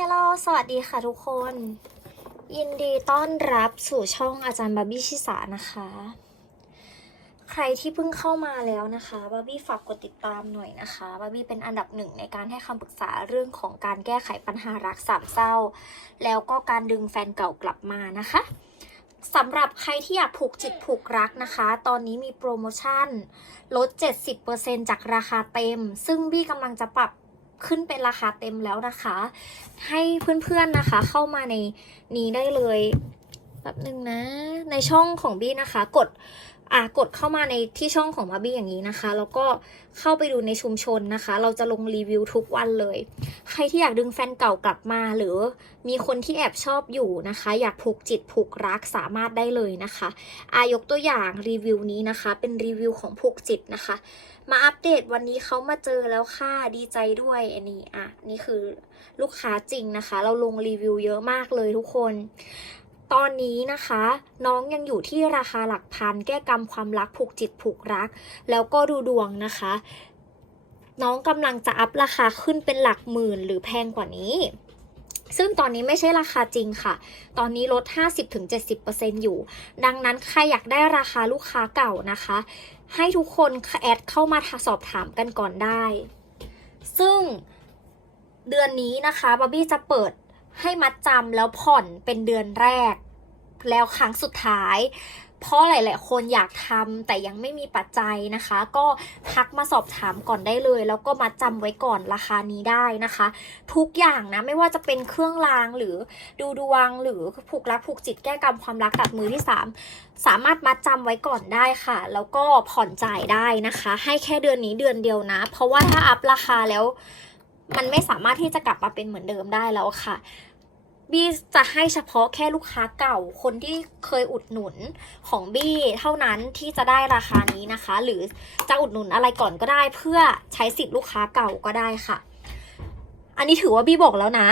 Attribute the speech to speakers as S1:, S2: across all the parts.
S1: ฮลโลสวัสดีค่ะทุกคน ยินดีต้อนรับสู่ช่องอาจารย์บาร์บี้ชิสานะคะ ใครที่เพิ่งเข้ามาแล้วนะคะบาร์บี้ฝากกดติดตามหน่อยนะคะบาร์บี้เป็นอันดับหนึ่งในการให้คำปรึกษาเรื่องของการแก้ไขปัญหารักสามเศร้า แล้วก็การดึงแฟนเก่ากลับมานะคะสำหรับใครที่อยากผูกจิตผูกรักนะคะ ตอนนี้มีโปรโมชั่น ลด 70%จากราคาเต็ม ซึ่งบี้กำลังจะปรับ ขึ้นเป็นราคาเต็มแล้วนะคะ ให้เพื่อนๆนะคะเข้ามาในนี้ได้เลยแบบหนึ่งนะ ในช่องของบี้นะคะ กด อะกดเข้ามาในที่ช่องของบาร์บี้อย่างนี้นะคะ แล้วก็เข้าไปดูในชุมชนนะคะ เราจะลงรีวิวทุกวันเลย ใครที่อยากดึงแฟนเก่ากลับมา หรือมีคนที่แอบชอบอยู่นะคะ อยากผูกจิตผูกรักสามารถได้เลยนะคะอายกตัวอย่างรีวิวนี้นะคะ เป็นรีวิวของผูกจิตนะคะ มาอัปเดตวันนี้เขามาเจอแล้วค่ะดีใจด้วยอันนี้อะนี่คือลูกค้าจริงนะคะ เราลงรีวิวเยอะมากเลยทุกคน ตอนนี้นะคะ น้องยังอยู่ที่ราคาหลักพัน แก้กรรมความรักผูกจิตผูกรัก แล้วก็ดูดวงนะคะ น้องกำลังจะอัพราคาขึ้นเป็นหลักหมื่นหรือแพงกว่านี้ ซึ่งตอนนี้ไม่ใช่ราคาจริงค่ะ ตอนนี้ลด 50-70%อยู่ ดังนั้นใครอยากได้ราคาลูกค้าเก่านะคะ ให้ทุกคนแอดเข้ามาสอบถามกันก่อนได้ ซึ่งเดือนนี้นะคะบาร์บี้จะเปิด ให้มัดจำแล้วผ่อนเป็นเดือนแรก แล้วครั้งสุดท้าย เพราะหลาย ๆ คนอยากทำแต่ยังไม่มีปัจจัยนะคะ ก็ทักมาสอบถามก่อนได้เลย แล้วก็มัดจำไว้ก่อนราคานี้ได้นะคะ ทุกอย่างนะไม่ว่าจะเป็นเครื่องรางหรือดูดวงหรือผูกรักผูกจิตแก้กรรมความรักตัดมือที่สามสามารถมัดจำไว้ก่อนได้ค่ะ แล้วก็ผ่อนจ่ายได้นะคะ ให้แค่เดือนนี้เดือนเดียวนะ เพราะว่าถ้าอัพราคาแล้ว มันไม่สามารถที่จะกลับมาเป็นเหมือนเดิมได้แล้วค่ะบี้จะให้เฉพาะแค่ลูกค้าเก่าคนที่เคยอุดหนุนของบี้เท่านั้นที่จะได้ราคานี้นะคะ หรือจะอุดหนุนอะไรก่อนก็ได้ เพื่อใช้สิทธิ์ลูกค้าเก่าก็ได้ค่ะ อันนี้ถือว่าบี้บอกแล้วนะ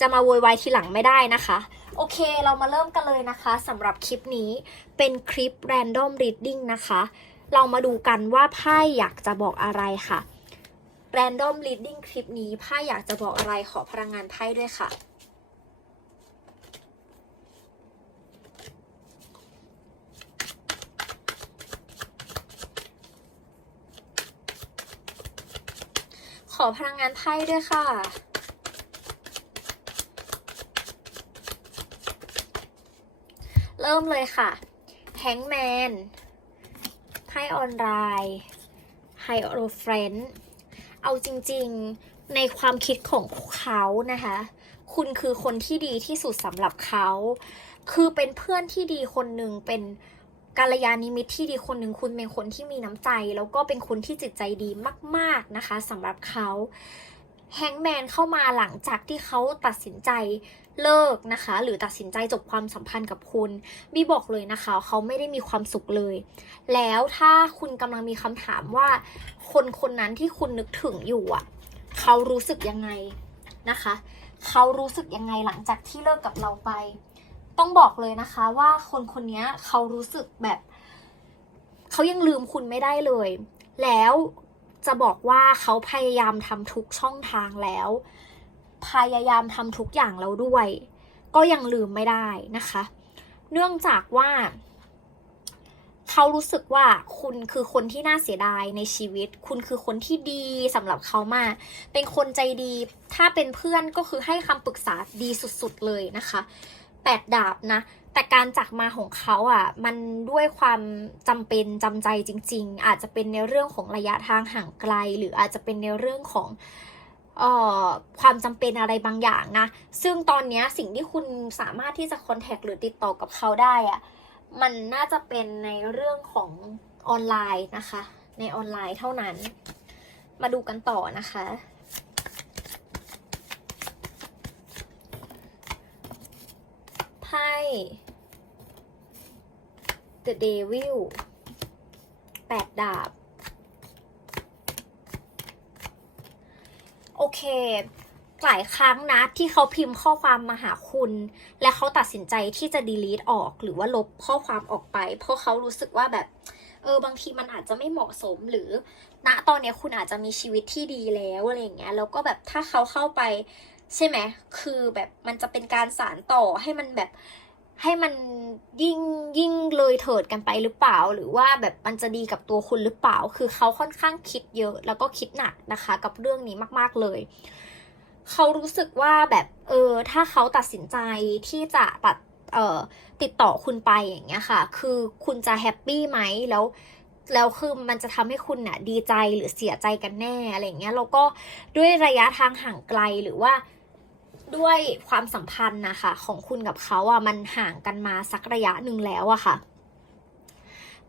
S1: จะมาโวยวายทีหลังไม่ได้นะคะ โอเคเรามาเริ่มกันเลยนะคะสำหรับคลิปนี้เป็นคลิป random reading นะคะ เรามาดูกันว่าไพ่อยากจะบอกอะไรค่ะ random reading คลิปนี้ไพ่อยากจะบอกอะไรขอพลังงานไพ่ด้วยค่ะ ขอพลังงานไพ่ด้วยค่ะเริ่มเลยค่ะแฮงแมนไพ่ออนไลน์ไฮโอโรเฟรน เอาจริงๆในความคิดของเขานะคะ คุณคือคนที่ดีที่สุดสำหรับเขา คือเป็นเพื่อนที่ดีคนหนึ่งเป็นกาลยานิมิตรที่ดีคนหนึ่งคุณเป็นคนที่มีน้ำใจ แล้วก็เป็นคนที่จิตใจดีมาก ๆนะคะสำหรับเขา แฮงแมนเข้ามาหลังจากที่เขาตัดสินใจเลิกนะคะ หรือตัดสินใจจบความสัมพันธ์กับคุณบีบอกเลยนะคะเขาไม่ได้มีความสุขเลย แล้วถ้าคุณกำลังมีคำถามว่า คนคนนั้นที่คุณนึกถึงอยู่อะเขารู้สึกยังไงนะคะเขารู้สึกยังไงหลังจากที่เลิกกับเราไป ต้องบอกเลยนะคะว่าคนคนนี้เขารู้สึกแบบ เขายังลืมคุณไม่ได้เลย แล้ว จะบอกว่าเขาพยายามทำทุกช่องทางแล้ว พยายามทำทุกอย่างแล้วด้วย ก็ยังลืมไม่ได้นะคะ เนื่องจากว่าเขารู้สึกว่าคุณคือคนที่น่าเสียดายในชีวิต คุณคือคนที่ดีสำหรับเขามาก เป็นคนใจดี ถ้าเป็นเพื่อนก็คือให้คำปรึกษาดีสุดๆเลยนะคะ แปดดาบนะ แต่การจากมาของเขาอะ มันด้วยความจำเป็นจำใจจริง ๆ อาจจะเป็นในเรื่องของระยะทางห่างไกล หรืออาจจะเป็นในเรื่องของออความจำเป็นอะไรบางอย่างนะ ซึ่งตอนนี้สิ่งที่คุณสามารถที่จะคอนแทคหรือติดต่อกับเขาได้อะมันน่าจะเป็นในเรื่องของออนไลน์นะคะ ในออนไลน์เท่านั้น มาดูกันต่อนะคะ ไพ่ The Devil แปดดาบ โอเค หลายครั้งนะที่เขาพิมพ์ข้อความมาหาคุณ และเขาตัดสินใจที่จะ delete ออกหรือว่าลบข้อความออกไป เพราะเขารู้สึกว่าแบบ เออบางทีมันอาจจะไม่เหมาะสมหรือณตอนนี้คุณอาจจะมีชีวิตที่ดีแล้วอะไรอย่างเงี้ยแล้วก็แบบถ้าเขาเข้าไป ใช่ไหมคือแบบมันจะเป็นการสานต่อให้มันแบบให้มันยิ่งยิ่งเลยเถิดกันไปหรือเปล่า หรือว่าแบบมันจะดีกับตัวคุณหรือเปล่า คือเขาค่อนข้างคิดเยอะ แล้วก็คิดหนักนะคะ กับเรื่องนี้มาก ๆเลยเขารู้สึกว่าแบบเออถ้าเขาตัดสินใจที่จะตัดเอ่อติดต่อคุณไปอย่างเงี้ยค่ะ คือคุณจะแฮปปี้ไหมแล้วแล้วคือมันจะทำให้คุณน่ะดีใจหรือเสียใจกันแน่อะไรอย่างเงี้ยแล้วก็ด้วยระยะทางห่างไกลหรือว่า ด้วยความสัมพันธ์นะคะของคุณกับเขาอะมันห่างกันมาสักระยะหนึ่งแล้วอะค่ะ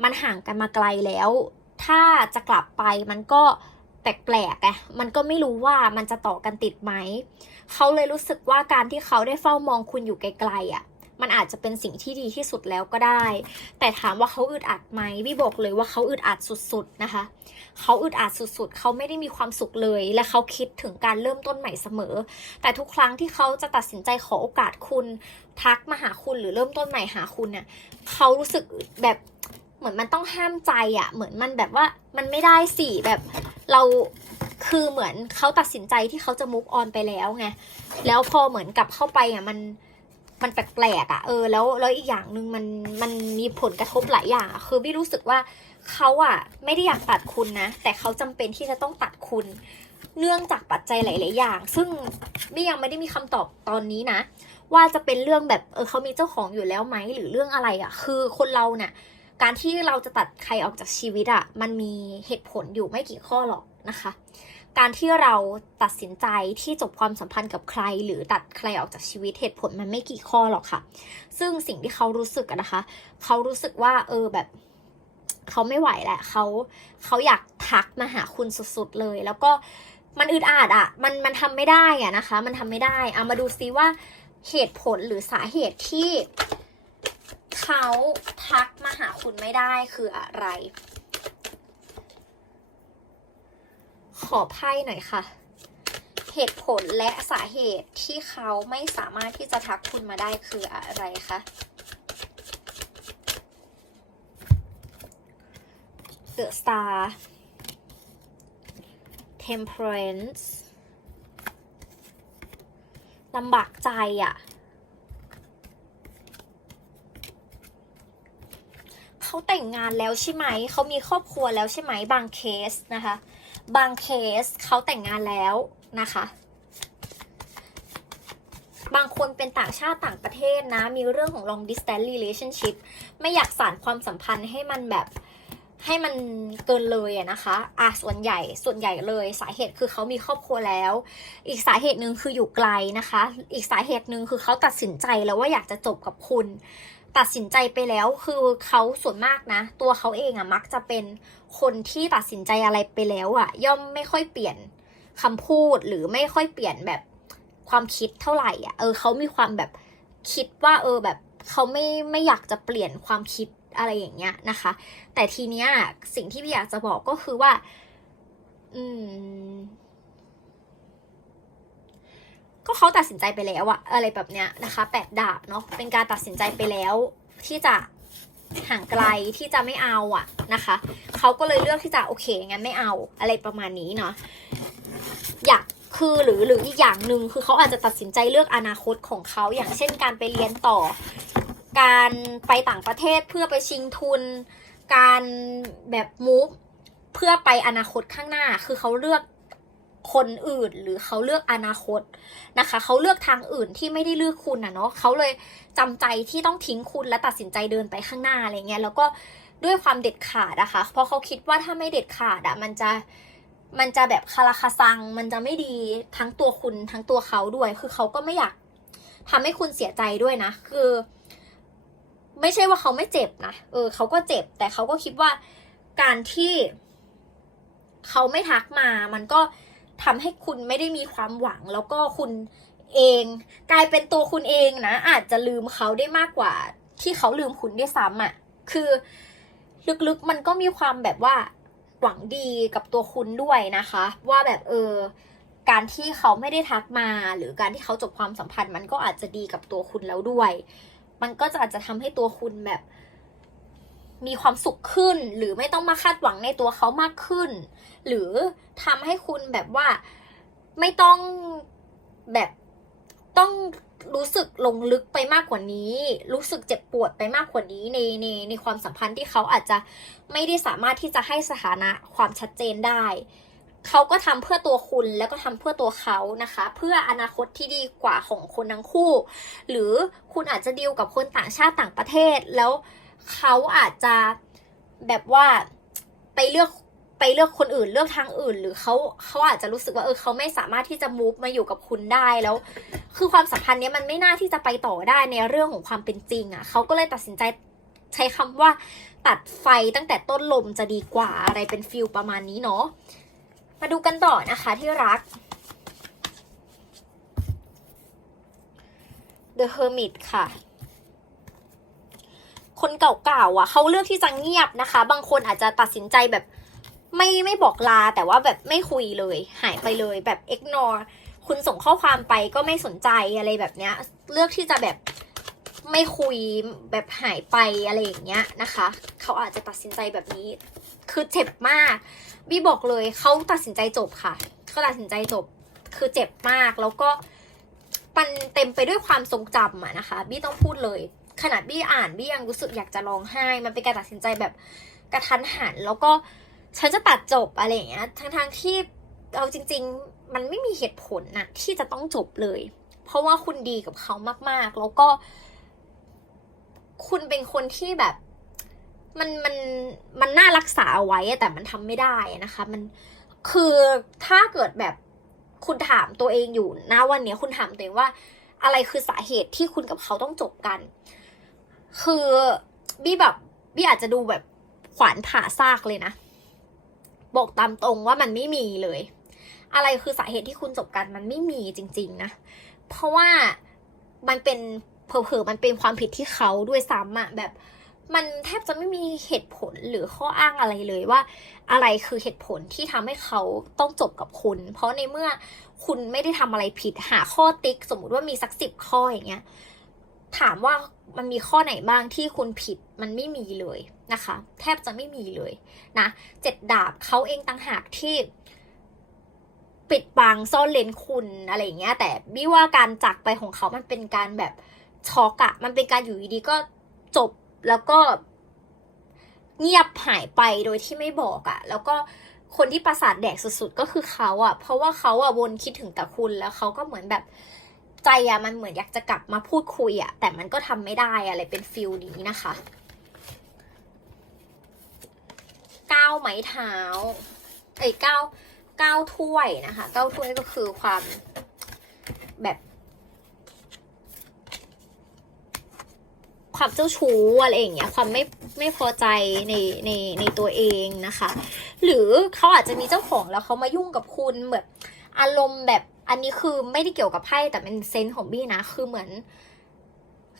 S1: มันห่างกันมาไกลแล้ว ถ้าจะกลับไปมันก็แปลกๆไงมันก็ไม่รู้ว่ามันจะต่อกันติดไหม เขาเลยรู้สึกว่าการที่เขาได้เฝ้ามองคุณอยู่ไกลๆอะ มันอาจจะเป็นสิ่งที่ดีที่สุดแล้วก็ได้ แต่ถามว่าเขาอึดอัดไหมพี่บอกเลยว่าเขาอึดอัดสุดๆนะคะ เขาอึดอัดสุดๆ เขาไม่ได้มีความสุขเลย และเขาคิดถึงการเริ่มต้นใหม่เสมอ แต่ทุกครั้งที่เขาจะตัดสินใจขอโอกาสคุณ ทักมาหาคุณหรือเริ่มต้นใหม่หาคุณเนี่ยเขารู้สึกแบบเหมือนมันต้องห้ามใจอะ่ะ เหมือนมันแบบว่ามันไม่ได้สิแบบเราคือเหมือนเขาตัดสินใจที่เขาจะมุกออนไปแล้วไง แล้วพอเหมือนกลับเข้าไปอะมัน มันแปลกๆอะเออแล้วแล้วอีกอย่างหนึ่งมันมันมีผลกระทบหลายอย่างอะคือพี่รู้สึกว่าเขาอะไม่ได้อยากตัดคุณนะ แต่เขาจำเป็นที่จะต้องตัดคุณ เนื่องจากปัจจัยหลาย ๆ อย่าง ซึ่งพี่ยังไม่ได้มีคำตอบตอนนี้นะ ว่าจะเป็นเรื่องแบบเออเขามีเจ้าของอยู่แล้วไหมหรือเรื่องอะไรอะ คือคนเราเนี่ยการที่เราจะตัดใครออกจากชีวิตอะมันมีเหตุผลอยู่ไม่กี่ข้อหรอกนะคะ การที่เราตัดสินใจที่จบความสัมพันธ์กับใคร หรือตัดใครออกจากชีวิตเหตุผลมันไม่กี่ข้อหรอกค่ะ ซึ่งสิ่งที่เขารู้สึกนะคะ เขารู้สึกว่าเออแบบเขาไม่ไหวแหละเขาเขาอยากทักมาหาคุณสุดๆเลย แล้วก็มันอึดอัดอะมันมันทำไม่ได้อะนะคะ มันทำไม่ได้เอามาดูซิว่าเหตุผลหรือสาเหตุที่เขาทักมาหาคุณไม่ได้คืออะไร ขอไพ่หน่อยค่ะ เหตุผลและสาเหตุที่เขาไม่สามารถที่จะทักคุณมาได้คืออะไรคะ The Star Temperance ลำบากใจอะ่ะ เขาแต่งงานแล้วใช่ไหม เขามีครอบครัวแล้วใช่ไหมบางเคสนะคะ บางเคสเขาแต่งงานแล้วนะคะ บางคนเป็นต่างชาติต่างประเทศนะ มีเรื่องของ long distance relationship ไม่อยากสานความสัมพันธ์ให้มันแบบให้มันเกินเลยอะนะคะ อะส่วนใหญ่ ส่วนใหญ่เลย สาเหตุคือเขามีครอบครัวแล้ว อีกสาเหตุหนึ่งคืออยู่ไกลนะคะ อีกสาเหตุหนึ่งคือเขาตัดสินใจแล้วว่าอยากจะจบกับคุณ ตัดสินใจไปแล้วคือเขาส่วนมากนะ ตัวเขาเองอะมักจะเป็นคนที่ตัดสินใจอะไรไปแล้วอะย่อมไม่ค่อยเปลี่ยนคำพูดหรือไม่ค่อยเปลี่ยนแบบความคิดเท่าไหร่อะเออเขามีความแบบคิดว่าเออแบบเขาไม่ไม่อยากจะเปลี่ยนความคิดอะไรอย่างเงี้ยนะคะ แต่ทีเนี้ยสิ่งที่พี่อยากจะบอกก็คือว่า อืม ก็เขาตัดสินใจไปแล้วอะอะไรแบบเนี้ยนะคะแปดดาบเนาะเป็นการตัดสินใจไปแล้วที่จะห่างไกลที่จะไม่เอาอะนะคะเขาก็เลยเลือกที่จะโอเคงั้นไม่เอาอะไรประมาณนี้เนาะอยากคือหรือหรืออีกอย่างหนึ่งคือเขาอาจจะตัดสินใจเลือกอนาคตของเขาอย่างเช่นการไปเรียนต่อ การไปต่างประเทศเพื่อไปชิงทุน การแบบมูฟเพื่อไปอนาคตข้างหน้า คือเขาเลือก คนอื่นหรือเขาเลือกอนาคตนะคะ เขาเลือกทางอื่นที่ไม่ได้เลือกคุณนะเนาะเขาเลยจำใจที่ต้องทิ้งคุณและตัดสินใจเดินไปข้างหน้าอะไรเงี้ยแล้วก็ด้วยความเด็ดขาดนะคะ เพราะเขาคิดว่าถ้าไม่เด็ดขาดอะมันจะมันจะแบบคาราคาซัง มันจะไม่ดีทั้งตัวคุณทั้งตัวเขาด้วย คือเขาก็ไม่อยากทำให้คุณเสียใจด้วยนะ คือ ไม่ใช่ว่าเขาไม่เจ็บนะ เออ เขาก็เจ็บ แต่เขาก็คิดว่าการที่เขาไม่ทักมา มันก็ ทำให้คุณไม่ได้มีความหวังแล้วก็คุณเอง กลายเป็นตัวคุณเองนะ อาจจะลืมเขาได้มากกว่า ที่เขาลืมคุณด้วยซ้ำอะ่ะ คือลึกๆมันก็มีความแบบว่าหวังดีกับตัวคุณด้วยนะคะ ว่าแบบเออการที่เขาไม่ได้ทักมา หรือการที่เขาจบความสัมพันธ์ มันก็อาจจะดีกับตัวคุณแล้วด้วย มันก็จะอาจจะทำให้ตัวคุณแบบ มีความสุขขึ้น หรือไม่ต้องมาคาดหวังในตัวเขามากขึ้น หรือทำให้คุณแบบว่าไม่ต้องแบบต้องรู้สึกลงลึกไปมากกว่านี้ รู้สึกเจ็บปวดไปมากกว่านี้ในในในความสัมพันธ์ที่เขาอาจจะไม่ได้สามารถที่จะให้สถานะความชัดเจนได้ เขาก็ทำเพื่อตัวคุณแล้วก็ทำเพื่อตัวเขานะคะ เพื่ออนาคตที่ดีกว่าของคนทั้งคู่ หรือคุณอาจจะดีลกับคนต่างชาติต่างประเทศ แล้วเขาอาจจะแบบว่าไปเลือก ไปเลือกคนอื่นเลือกทางอื่น หรือเขาเขาอาจจะรู้สึกว่าเออเขาไม่สามารถที่จะมูฟมาอยู่กับคุณได้แล้ว คือความสัมพันธ์เนี้ยมันไม่น่าที่จะไปต่อได้ในเรื่องของความเป็นจริงอะ่ะเขาก็เลยตัดสินใจใช้คำว่าตัดไฟตั้งแต่ต้นลมจะดีกว่าอะไรเป็นฟิลประมาณนี้เนาะมาดูกันต่อนะคะที่รัก The Hermit ค่ะคนเก่าๆอะเขาเลือกที่จะเงียบนะคะ บางคนอาจจะตัดสินใจแบบ ไม่ไม่บอกลาแต่ว่าแบบไม่คุยเลย หายไปเลยแบบ ignore คุณส่งข้อความไปก็ไม่สนใจอะไรแบบเนี้ย เลือกที่จะแบบไม่คุยแบบหายไปอะไรอย่างเงี้ยนะคะ เขาอาจจะตัดสินใจแบบนี้ คือเจ็บมากบี้บอกเลยเขาตัดสินใจจบค่ะเขาตัดสินใจจบคือเจ็บมากแล้วก็มันเต็มไปด้วยความทรงจำอะนะคะ บี้ต้องพูดเลย ขนาดบี้อ่านบี้ยังรู้สึกอยากจะร้องไห้ มันเป็นการตัดสินใจแบบกระทันหันแล้วก็ ฉันจะตัดจบอะไรเงี้ยทั้งๆที่เอาจริง ๆ มันไม่มีเหตุผลนะที่จะต้องจบเลย เพราะว่าคุณดีกับเขามาก ๆ แล้วก็ คุณเป็นคนที่แบบ มันมันมันน่ารักษาเอาไว้แต่มันทำไม่ได้นะคะ มันคือถ้าเกิดแบบคุณถามตัวเองอยู่นะวันนี้คุณถามตัวเองว่า อะไรคือสาเหตุที่คุณกับเขาต้องจบกัน คือบี้แบบบี้อาจจะดูแบบขวานผ่าซากเลยนะ บอกตามตรงว่ามันไม่มีเลย อะไรคือสาเหตุที่คุณจบกันมันไม่มีจริง ๆ นะ เพราะว่ามันเป็นเผลอๆมันเป็นความผิดที่เขาด้วยซ้ำอะแบบมันแทบจะไม่มีเหตุผลหรือข้ออ้างอะไรเลยว่า อะไรคือเหตุผลที่ทำให้เขาต้องจบกับคุณ เพราะในเมื่อคุณไม่ได้ทำอะไรผิดหาข้อติ๊ก สมมุติว่ามีสักสิบข้ออย่างเงี้ย ถามว่ามันมีข้อไหนบ้างที่คุณผิดมันไม่มีเลยนะคะ แทบจะไม่มีเลยนะเจ็ดดาบเขาเองต่างหากที่ปิดบังซ่อนเลนคุณอะไรอย่างเงี้ย แต่บี้ว่าการจากไปของเขามันเป็นการแบบช็อกอะมันเป็นการอยู่ดีๆก็จบแล้วก็เงียบหายไปโดยที่ไม่บอกอะแล้วก็คนที่ประสาทแดกสุดๆก็คือเขาอะเพราะว่าเขาอะวนคิดถึงแต่คุณแล้วเขาก็เหมือนแบบ ใจอะมันเหมือนอยากจะกลับมาพูดคุยอะแต่มันก็ทำไม่ได้อะไรเป็นฟิลนี้นะคะก้าวไม้เท้าเอ้ก้าวก้าวถ้วยนะคะก้าวถ้วยก็คือความแบบความเจ้าชู้อะไรอย่างเงี้ยความไม่ไม่พอใจในในในตัวเองนะคะ หรือเขาอาจจะมีเจ้าของแล้วเขามายุ่งกับคุณแบบอารมณ์แบบ อันนี้คือไม่ได้เกี่ยวกับไพ่แต่เป็นเซนส์ของบี้นะ คือเหมือน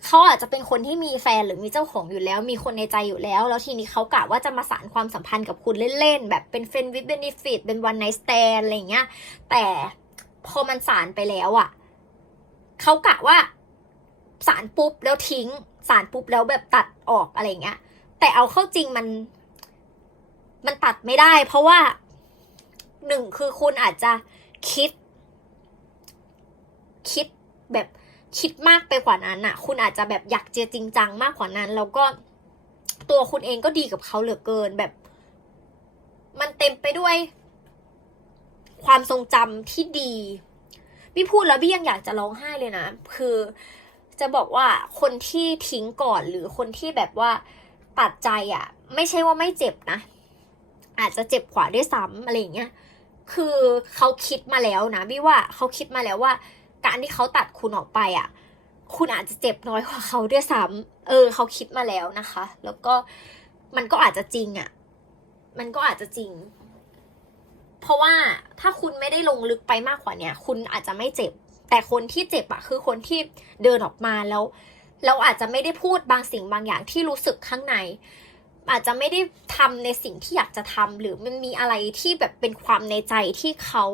S1: เขาอาจจะเป็นคนที่มีแฟนหรือมีเจ้าของอยู่แล้ว มีคนในใจอยู่แล้ว แล้วทีนี้เขากะว่าจะมาสานความสัมพันธ์กับคุณเล่นๆ แบบเป็นเฟนวิ t เบนฟิตเป็นวันไนสแตนอะไรเงี้ย แต่พอมันสารไปแล้วอะ่ะเขากะว่าสารปุ๊บแล้วทิ้ง สารปุ๊บแล้วแบบตัดออกอะไรเงี้ย แต่เอาเข้าจริงมัน มันตัดไม่ได้ เพราะว่าหนึ่งคือคุณอาจจะคิด คิดแบบคิดมากไปกว่านั้นอะคุณอาจจะแบบอยากเจอจริงจังมากกว่านั้น แล้วก็ตัวคุณเองก็ดีกับเขาเหลือเกินแบบ มันเต็มไปด้วย ความทรงจำที่ดีพี่พูดแล้วพี่ยังอยากจะร้องไห้เลยนะ คือจะบอกว่าคนที่ทิ้งก่อนหรือคนที่แบบว่าตัดใจอะ่ะ ไม่ใช่ว่าไม่เจ็บนะ อาจจะเจ็บกว่าด้วยซ้ำอะไรเงี้ยคือเขาคิดมาแล้วนะพี่ว่าเขาคิดมาแล้วว่า การที่เขาตัดคุณออกไปอะ คุณอาจจะเจ็บน้อยกว่าเขาด้วยซ้ำเออ เขาคิดมาแล้วนะคะ แล้วก็มันก็อาจจะจริงอะ มันก็อาจจะจริง เพราะว่าถ้าคุณไม่ได้ลงลึกไปมากกว่าเนี้ยคุณอาจจะไม่เจ็บ แต่คนที่เจ็บอะคือคนที่เดินออกมาแล้ว เราอาจจะไม่ได้พูดบางสิ่งบางอย่างที่รู้สึกข้างในอาจจะไม่ได้ทำในสิ่งที่อยากจะทำหรือมันมีอะไรที่แบบเป็นความในใจที่เขา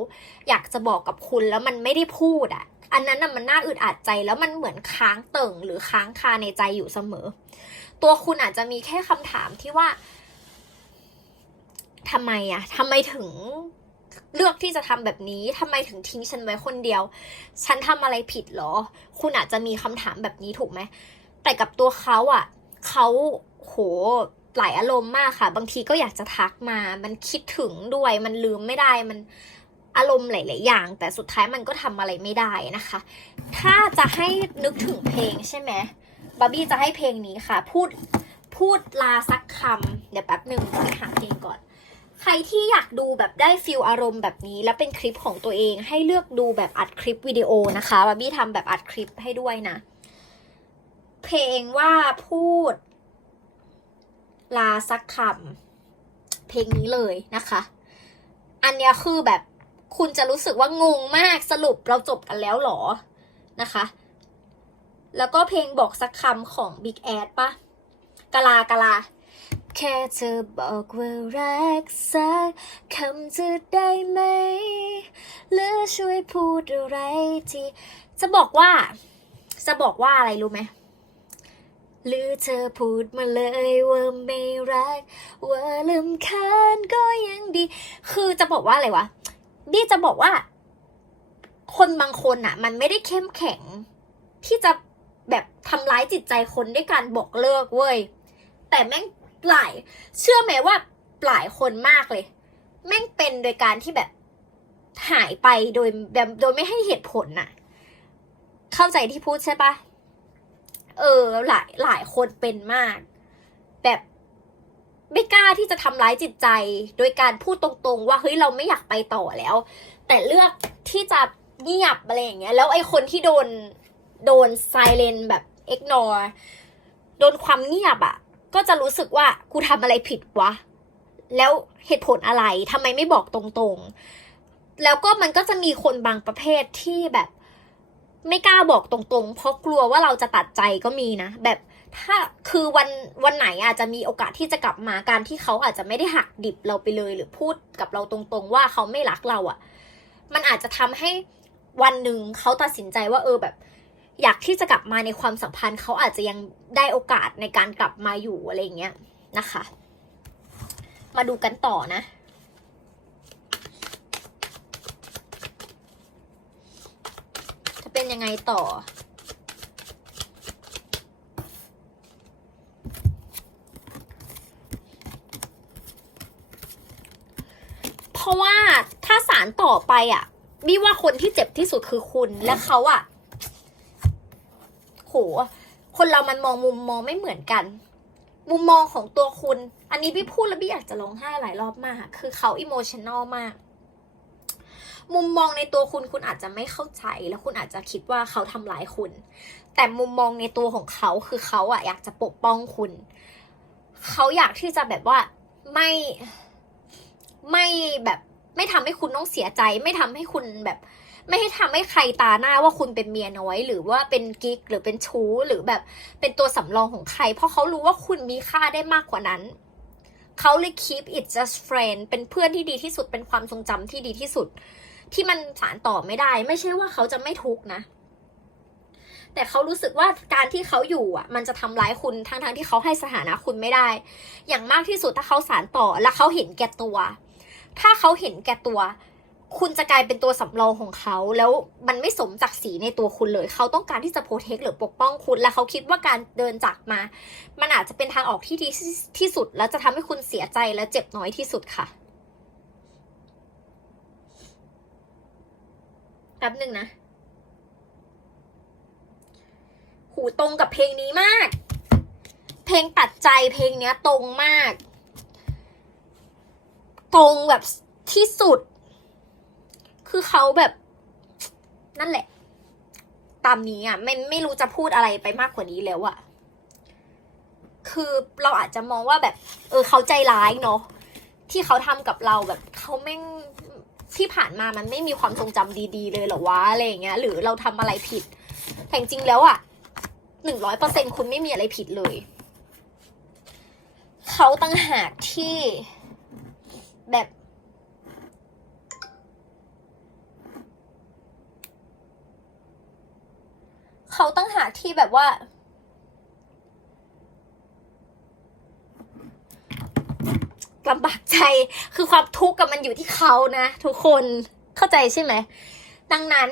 S1: อยากจะบอกกับคุณแล้วมันไม่ได้พูดอะ อันนั้นน่ะมันน่าอึดอัดใจแล้วมันเหมือนค้างเติ่งหรือค้างคาในใจอยู่เสมอ ตัวคุณอาจจะมีแค่คำถามที่ว่าทำไมอะทำไมถึงเลือกที่จะทำแบบนี้ทำไมถึงทิ้งฉันไว้คนเดียว ฉันทำอะไรผิดเหรอ คุณอาจจะมีคำถามแบบนี้ถูกไหม แต่กับตัวเขาอะ เขาโหหลายอารมณ์มากค่ะ บางทีก็อยากจะทักมา มันคิดถึงด้วย มันลืมไม่ได้ มัน อารมณ์หลาย ๆ อย่าง แต่สุดท้ายมันก็ทำอะไรไม่ได้นะคะ ถ้าจะให้นึกถึงเพลงใช่ไหมบาร์บี้จะให้เพลงนี้ค่ะ พูดพูดลาสักคำเดี๋ยวแป๊บหนึ่งไปหาเพลงก่อน ใครที่อยากดูแบบได้ฟิลอารมณ์แบบนี้ แล้วเป็นคลิปของตัวเองให้เลือกดูแบบอัดคลิปวิดีโอนะคะบาร์บี้ทำแบบอัดคลิปให้ด้วยนะ เพลงว่าพูด ลาสักคำเพลงนี้เลยนะคะ อันนี้คือแบบ คุณจะรู้สึกว่างงมากสรุปเราจบกันแล้วหรอนะคะ แล้วก็เพลงบอกสักคำของ Big a d ปะกะลากะลา แค่เธอบอกว่ารักสักคำจะได้ไหมหรือช่วยพูดอะไรที่จะบอกว่า จะบอกว่าอะไรรู้ไหมหรือเธอพูดมาเลยว่าไม่รัก ว่าลืมคานก็ยังดี คือจะบอกว่าอะไรวะ บี้จะบอกว่า คนบางคนอะมันไม่ได้เข้มแข็ง ที่จะแบบทำร้ายจิตใจคนด้วยการบอกเลิกเว้ย แต่แม่งหลาย เชื่อไหมว่าหลายคนมากเลย แม่งเป็นโดยการที่แบบหายไปโดยแบบโดยไม่ให้เหตุผลน่ะ เข้าใจที่พูดใช่ปะเออหลายหลายคนเป็นมาก แบบ ไม่กล้าที่จะทำร้ายจิตใจ โดยการพูดตรงๆ ว่าเฮ้ยเราไม่อยากไปต่อแล้ว แต่เลือกที่จะเงียบอะไรอย่างเงี้ยแล้วไอ้คนที่โดนโดนไซเลนแบบ ignore โดนความเงียบอะ่ะ ก็จะรู้สึกว่ากูทำอะไรผิดวะ แล้วเหตุผลอะไรทำไมไม่บอกตรงๆ แล้วก็มันก็จะมีคนบางประเภทที่แบบ ไม่กล้าบอกตรงๆ เพราะกลัวว่าเราจะตัดใจก็มีนะ แบบ ถ้าคือวันวันไหนอาจจะมีโอกาสที่จะกลับมาการที่เขาอาจจะไม่ได้หักดิบเราไปเลย หรือพูดกับเราตรงๆ ว่าเขาไม่รักเราอะ่ะ มันอาจจะทำให้วันหนึ่งเขาตัดสินใจว่าเออแบบ อยากที่จะกลับมาในความสัมพันธ์เขาอาจจะยังได้โอกาสในการกลับมาอยู่อะไรอย่างเงี้ยนะคะ มาดูกันต่อนะจะเป็นยังไงต่อ ราะว่าถ้าสารต่อไปอะบี้ว่าคนที่เจ็บที่สุดคือคุณและเขาอะโหคนเรามันมองมุมมองไม่เหมือนกัน มุมมองของตัวคุณ อันนี้พี่พูดแล้วพี่อยากจะร้องไห้หลายรอบมาก คือเขาอิโมชันแนลมาก มุมมองในตัวคุณคุณอาจจะไม่เข้าใจแล้วคุณอาจจะคิดว่าเขาทำร้ายคุณ แต่มุมมองในตัวของเขาคือเขาอะอยากจะปกป้องคุณ เขาอยากที่จะแบบว่าไม่ ไม่แบบไม่ทำให้คุณต้องเสียใจ ไม่ทำให้คุณแบบ ไม่ให้ทำให้ใครตาหน้าว่าคุณเป็นเมียน้อย หรือว่าเป็นกิ๊กหรือเป็นชู้หรือแบบเป็นตัวสำรองของใคร เพราะเขารู้ว่าคุณมีค่าได้มากกว่านั้น เขาเลย keep it just friend เป็นเพื่อนที่ดีที่สุดเป็นความทรงจำที่ดีที่สุด ที่มันสานต่อไม่ได้ ไม่ใช่ว่าเขาจะไม่ทุกนะ แต่เขารู้สึกว่าการที่เขาอยู่อะ มันจะทำร้ายคุณทั้งๆทที่เขาให้สถานะคุณไม่ได้ อย่างมากที่สุดถ้าเขาสานต่อและเขาเห็นแก่ตัว ถ้าเขาเห็นแก่ตัว คุณจะกลายเป็นตัวสำรองของเขา แล้วมันไม่สมศักดิ์ศรีในตัวคุณเลย เขาต้องการที่จะโปรเทคหรือปกป้องคุณ และเขาคิดว่าการเดินจากมา มันอาจจะเป็นทางออกที่ดีที่สุด และจะทำให้คุณเสียใจและเจ็บน้อยที่สุดค่ะแป๊บหนึ่งนะหูตรงกับเพลงนี้มาก เพลงตัดใจเพลงเนี้ยตรงมาก ตรงแบบที่สุด คือเขาแบบนั่นแหละ ตามนี้อะไม่ไม่รู้จะพูดอะไรไปมากกว่านี้แล้วอะ คือเราอาจจะมองว่าแบบ เออเขาใจร้ายเนาะที่เขาทำกับเราแบบเขาแม่งที่ผ่านมามันไม่มีความทรงจำดี ๆ เลยหรอวะอะไรอย่างเงี้ย หรือเราทำอะไรผิด แต่จริงๆแล้วอะหนึ่งร้อยเปอร์เซ็นคุณไม่มีอะไรผิดเลย เขาตั้งหากที่ แบบ เขาตั้งหากที่แบบว่า ลำบากใจคือความทุกข์กับมันอยู่ที่เขานะ ทุกคนเข้าใจใช่ไหม ดังนั้น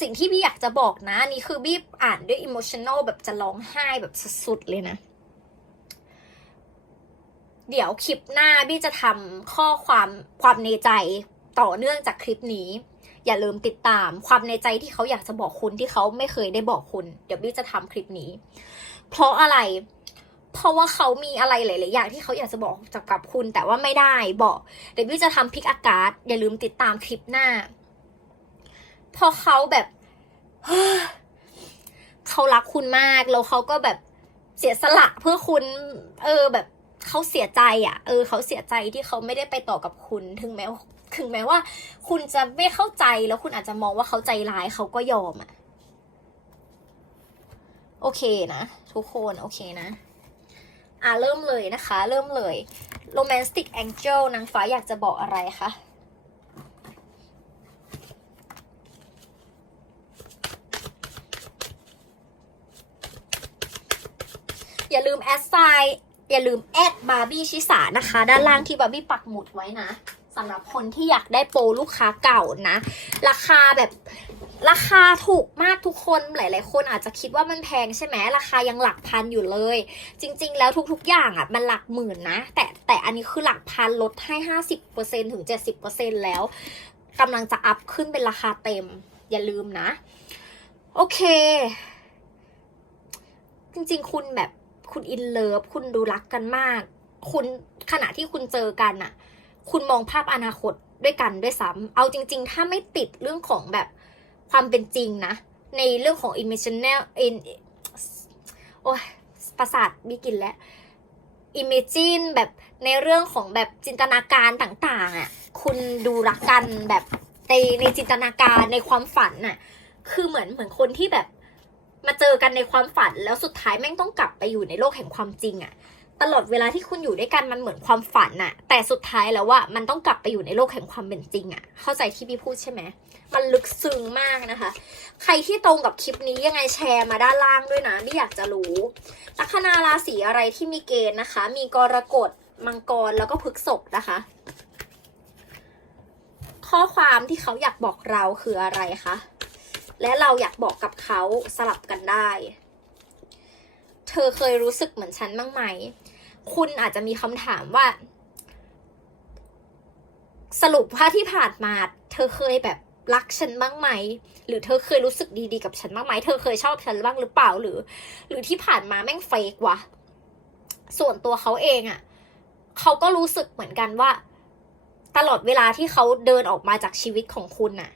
S1: สิ่งที่บี้อยากจะบอกนะ นี่คือบี้อ่านด้วยอิโมชัน a ลแบบจะร้องไห้แบบสุดๆเลยนะ เดี๋ยวคลิปหน้าบี้จะทำข้อความความในใจต่อเนื่องจากคลิปนี้ อย่าลืมติดตามความในใจที่เขาอยากจะบอกคุณที่เขาไม่เคยได้บอกคุณ เดี๋ยวบี้จะทำคลิปนี้ เพราะอะไร เพราะว่าเขามีอะไรหลาย ๆ อย่างที่เขาอยากจะบอกจากกับคุณ แต่ว่าไม่ได้บอก เดี๋ยวบี้จะทำพิกอากาศ อย่าลืมติดตามคลิปหน้าพราะเขาแบบเขารักคุณมากแล้วเขาก็แบบเสียสละเพื่อคุณ เออแบบ เขาเสียใจอะ เออเขาเสียใจที่เขาไม่ได้ไปต่อกับคุณ ถึงแม้ว่าถึงแม้ว่า คุณจะไม่เข้าใจแล้วคุณอาจจะมองว่าเขาใจร้ายเขาก็ยอมอะ โอเคนะ ทุกคนโอเคนะ อะเริ่มเลยนะคะ เริ่มเลย Romantic Angel นางฟ้าอยากจะบอกอะไรคะอย่าลืมแอดไซน์ อย่าลืมแอดบาร์บี้ชิสานะคะ ด้านล่างที่บาร์บี้ปักหมุดไว้นะสำหรับคนที่อยากได้โปรลูกค้าเก่านะ ราคาแบบราคาถูกมากทุกคนหลาย ๆ คนอาจจะคิดว่ามันแพงใช่ไหมราคายังหลักพันอยู่เลย จริง ๆ แล้วทุก ๆ อย่างอะมันหลักหมื่นนะ แต่แต่อันนี้คือหลักพันลดให้ห้าสิบเปอร์เซ็นถึงเจ็ดสิบเปอร์เซ็นแล้วกำลังจะอัพขึ้นเป็นราคาเต็ม อย่าลืมนะ โอเค จริง ๆ คุณแบบ คุณอินเลิฟคุณดูรักกันมาก คุณขณะที่คุณเจอกันอะคุณมองภาพอนาคตด้วยกันด้วยซ้ำเอาจริง ๆ ถ้าไม่ติดเรื่องของแบบความเป็นจริงนะ ในเรื่องของ imaginal in โอ้ยประสาทมีกินแล้ว imagine แบบในเรื่องของแบบจินตนาการต่างๆอะ่ะ คุณดูรักกันแบบในในจินตนาการในความฝันน่ะ คือเหมือนเหมือนคนที่แบบ มาเจอกันในความฝันแล้วสุดท้ายแม่งต้องกลับไปอยู่ในโลกแห่งความจริงอะตลอดเวลาที่คุณอยู่ด้วยกันมันเหมือนความฝันน่ะแต่สุดท้ายแล้วว่ามันต้องกลับไปอยู่ในโลกแห่งความเป็นจริงอะเข้าใจที่พี่พูดใช่ไหมมันลึกซึ้งมากนะคะ ใครที่ตรงกับคลิปนี้ยังไงแชร์มาด้านล่างด้วยนะที่อยากจะรู้ลัคนาราศีอะไรที่มีเกณฑ์นะคะ มีกรกฎมังกรแล้วก็พฤกษภนะคะ ข้อความที่เขาอยากบอกเราคืออะไรคะ และเราอยากบอกกับเขาสลับกันได้ เธอเคยรู้สึกเหมือนฉันบ้างไหม คุณอาจจะมีคำถามว่า สรุปว่าที่ผ่านมา เธอเคยแบบรักฉันบ้างไหม หรือเธอเคยรู้สึกดีๆกับฉันบ้างไหม เธอเคยชอบฉันบ้างหรือเปล่า หรือ หรือที่ผ่านมาแม่งเฟกวะ ส่วนตัวเขาเองอะ่ะ เขาก็รู้สึกเหมือนกันว่า ตลอดเวลาที่เขาเดินออกมาจากชีวิตของคุณน่ะ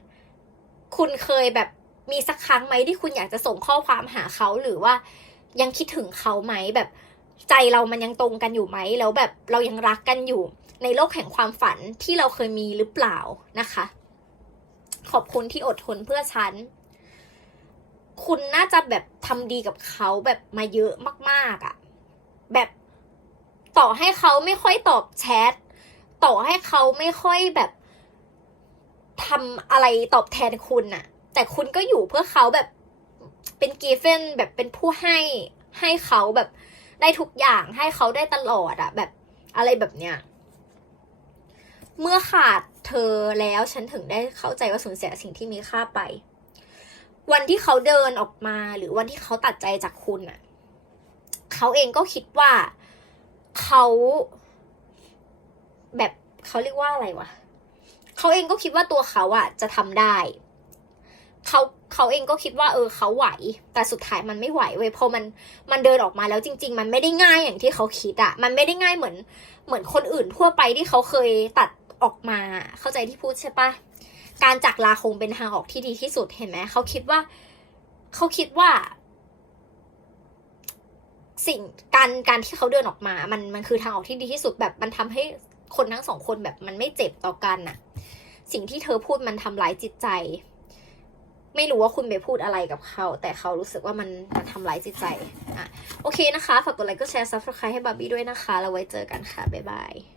S1: คุณเคยแบบ มีสักครั้งไหมที่คุณอยากจะส่งข้อความหาเขาหรือว่ายังคิดถึงเขาไหมแบบใจเรามันยังตรงกันอยู่ไหมแล้วแบบเรายังรักกันอยู่ ในโลกแห่งความฝันที่เราเคยมีหรือเปล่านะคะ ขอบคุณที่อดทนเพื่อฉันคุณน่าจะแบบทำดีกับเขาแบบมาเยอะมากๆอะ่ะ แบบต่อให้เขาไม่ค่อยตอบแชทต่อให้เขาไม่ค่อยแบบทำอะไรตอบแทนคุณน่ะ แต่คุณก็อยู่เพื่อเขาแบบเป็นกีเฟนแบบเป็นผู้ให้ให้เขาแบบได้ทุกอย่างให้เขาได้ตลอดอะแบบอะไรแบบเนี้ยเมื่อขาดเธอแล้วฉันถึงได้เข้าใจว่าสูญเสียสิ่งที่มีค่าไป วันที่เขาเดินออกมาหรือวันที่เขาตัดใจจากคุณอะเขาเองก็คิดว่าเขาแบบเขาเรียกว่าอะไรวะเขาเองก็คิดว่าตัวเขาอะจะทำได้ เขาเขาเองก็คิดว่าเออเขาไหว แต่สุดท้ายมันไม่ไหวเว้ยพอมันมันเดินออกมาแล้วจริง ๆ มันไม่ได้ง่ายอย่างที่เขาคิดอะมันไม่ได้ง่ายเหมือนเหมือนคนอื่นทั่วไปที่เขาเคยตัดออกมา เข้าใจที่พูดใช่ปะการจากลาคงเป็นทางออกที่ดีที่สุดเห็นไหมเขาคิดว่าเขาคิดว่า สิ่งการการที่เขาเดินออกมา มันมันคือทางออกที่ดีที่สุดแบบมันทำให้คนทั้งสองคนแบบมันไม่เจ็บต่อกันน่ะสิ่งที่เธอพูดมันทำร้ายจิตใจ ไม่รู้ว่าคุณไปพูดอะไรกับเขา แต่เขารู้สึกว่ามันมันทำร้ายจิตใจอะโอเคนะคะ ฝากกดไลค์กดแชร์ซับสไครต์ให้บาร์บี้ด้วยนะคะ แล้วไว้เจอกันค่ะ บ๊ายบาย